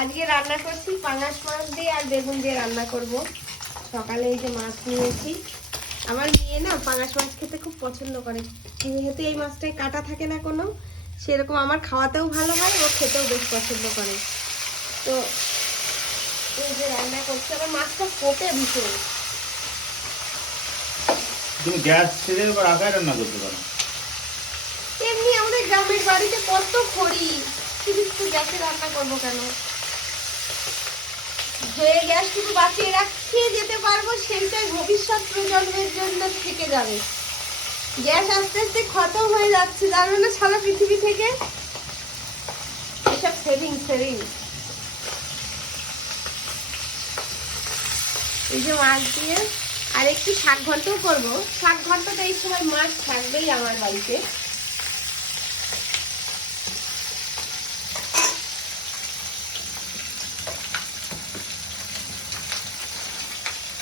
আজকে রান্না করছি পাঙাশ মাছ দিয়ে আর বেগুন দিয়ে রান্না করব। সকালে এই যে মাছ নিয়েছি। আমার মেয়ে না পাঙাশ মাছ খেতে খুব পছন্দ করে। যেহেতু এই মাছটায় কাটা থাকে না কোনো সেরকম আমার খাওয়াতেও ভালো হয় ও খেতেও বেশ পছন্দ করে। তো এই যে রান্না করছি আবার মাছটা কোপে ভীষণ। তুমি গ্যাস ছেড়ে এবার আগায় রান্না করতে পারো। এমনি আমাদের গ্রামের বাড়িতে কত খড়ি। একটু গ্যাসে রান্না করব কেন? যে গ্যাসটুকু বাঁচিয়ে রাখতে যেতে পারব, সেইটাই ভবিষ্যৎ প্রজন্মের জন্য থেকে যাবে। গ্যাস আস্তে আস্তে খতম হয়ে যাচ্ছে, জানো না সারা পৃথিবী থেকে? এসব সেভিং সেভিং এই যে মাছ দিয়ে, আর একটু শাক ঘন্টও করব। শাক ঘন্টটা এই সময় মাছ থাকবেই আমার বাড়িতে।